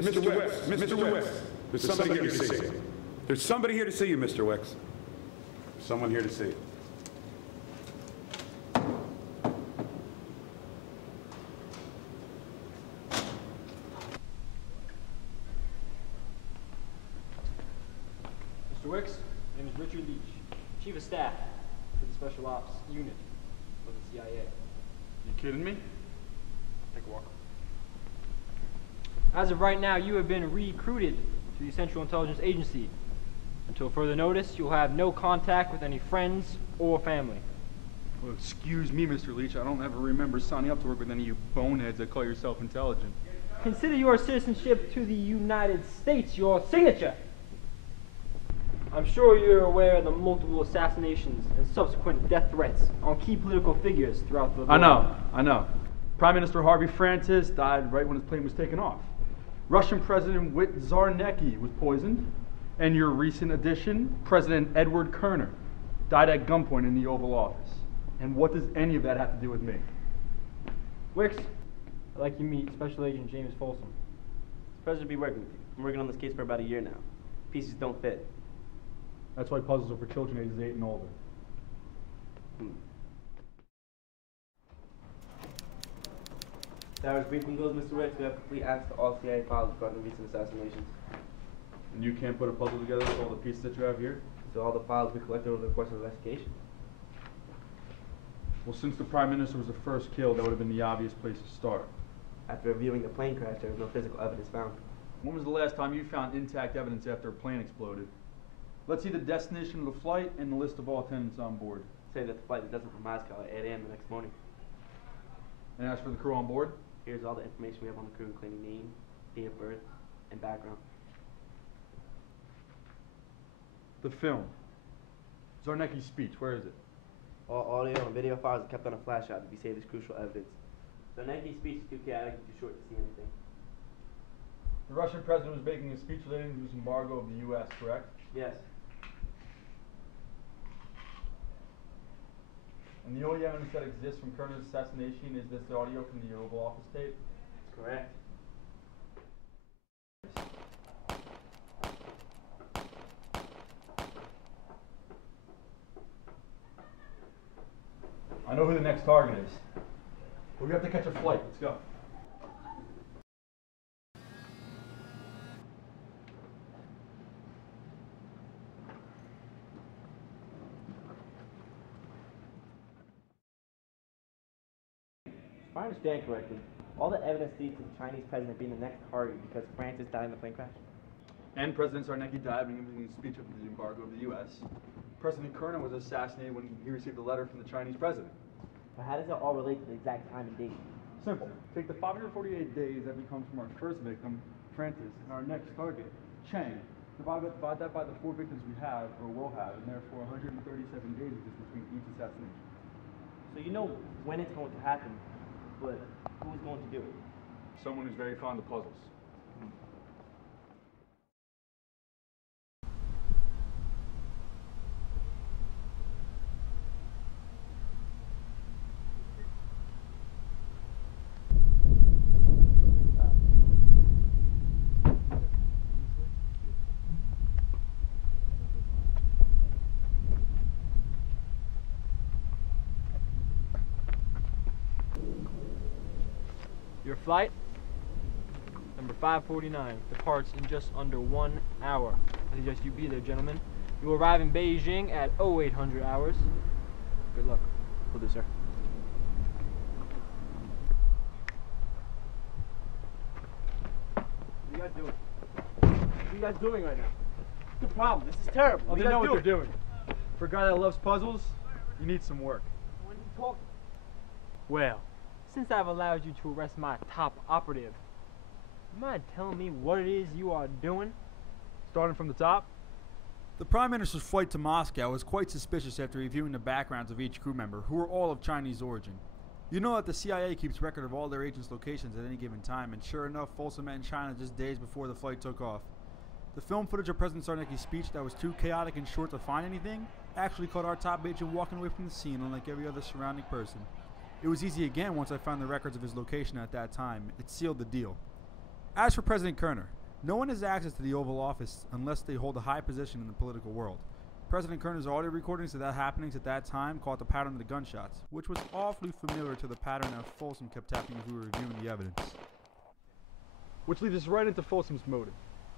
Mr. Wicks, Mr. Wicks, there's somebody here to see you. There's somebody here to see you, Mr. Wicks. There's someone here to see you. Mr. Wicks, my name is Richard Leach, Chief of Staff for the Special Ops Unit of the CIA. You kidding me? Take a walk. As of right now, you have been recruited to the Central Intelligence Agency. Until further notice, you'll have no contact with any friends or family. Well, excuse me, Mr. Leach. I don't ever remember signing up to work with any of you boneheads that call yourself intelligent. Consider your citizenship to the United States your signature. I'm sure you're aware of the multiple assassinations and subsequent death threats on key political figures throughout the world. I know. Prime Minister Harvey Francis died right when his plane was taken off. Russian President Zarnecki was poisoned. And your recent addition, President Edward Kerner, died at gunpoint in the Oval Office. And what does any of that have to do with me? Wicks, I'd like you to meet Special Agent James Folsom. It's a pleasure to be working with you. I'm working on this case for about a year now. Pieces don't fit. That's why puzzles are for children ages 8 and older. As far as briefing goes, Mr. Wicks, we have complete access to all CIA files regarding recent assassinations. And you can't put a puzzle together with all the pieces that you have here? So all the files we collected over the course of the investigation. Well, since the Prime Minister was the first killed, that would have been the obvious place to start. After reviewing the plane crash, there was no physical evidence found. When was the last time you found intact evidence after a plane exploded? Let's see the destination of the flight and the list of all attendants on board. Say that the flight was destined for Moscow at 8 a.m. the next morning. And as for the crew on board? Here's all the information we have on the crew, including name, date of birth, and background. The film. Zarnecki's speech, where is it? All audio and video files are kept on a flash drive to be saved as crucial evidence. Zarnecki's speech is too chaotic and too short to see anything. The Russian president was making a speech relating to his embargo of the U.S., correct? Yes. And the only evidence that exists from Kerner's assassination is this audio from the Oval Office tape? That's correct. I know who the next target is. But we have to catch a flight. Let's go. If I understand correctly, all the evidence leads to the Chinese president being the next target because Francis died in the plane crash. And President Zarnecki died when giving his speech of the embargo of the U.S. President Kerner was assassinated when he received a letter from the Chinese president. But how does it all relate to the exact time and date? Simple. Take the 548 days that becomes from our first victim, Francis, and our next target, Chang. Divide that by the 4 victims we have, or will have, and therefore 137 days exist between each assassination. So you know when it's going to happen, but who's going to do it? Someone who's very fond of puzzles. Your flight, number 549, departs in just under 1 hour. I suggest you be there, gentlemen. You will arrive in Beijing at 0800 hours. Good luck. Will do, sir. What are you guys doing? What are you guys doing right now? What's the problem? This is terrible. Oh, they know what they're doing. For a guy that loves puzzles, you need some work. When you talk. Well, since I've allowed you to arrest my top operative, you mind telling me what it is you are doing? Starting from the top. The Prime Minister's flight to Moscow was quite suspicious after reviewing the backgrounds of each crew member, who were all of Chinese origin. You know that the CIA keeps record of all their agents' locations at any given time, and sure enough, Folsom met in China just days before the flight took off. The film footage of President Zarnecki's speech that was too chaotic and short to find anything actually caught our top agent walking away from the scene unlike every other surrounding person. It was easy again once I found the records of his location at that time. It sealed the deal. As for President Kerner, no one has access to the Oval Office unless they hold a high position in the political world. President Kerner's audio recordings of that happenings at that time caught the pattern of the gunshots, which was awfully familiar to the pattern that Folsom kept tapping as we were reviewing the evidence. Which leads us right into Folsom's motive.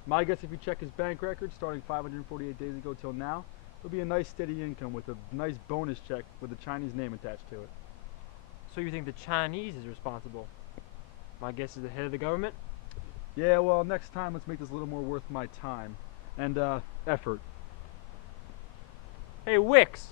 My guess, if you check his bank record starting 548 days ago till now, it'll be a nice steady income with a nice bonus check with a Chinese name attached to it. So you think the Chinese is responsible? My guess is the head of the government? Yeah, well, next time let's make this a little more worth my time and effort. Hey, Wicks!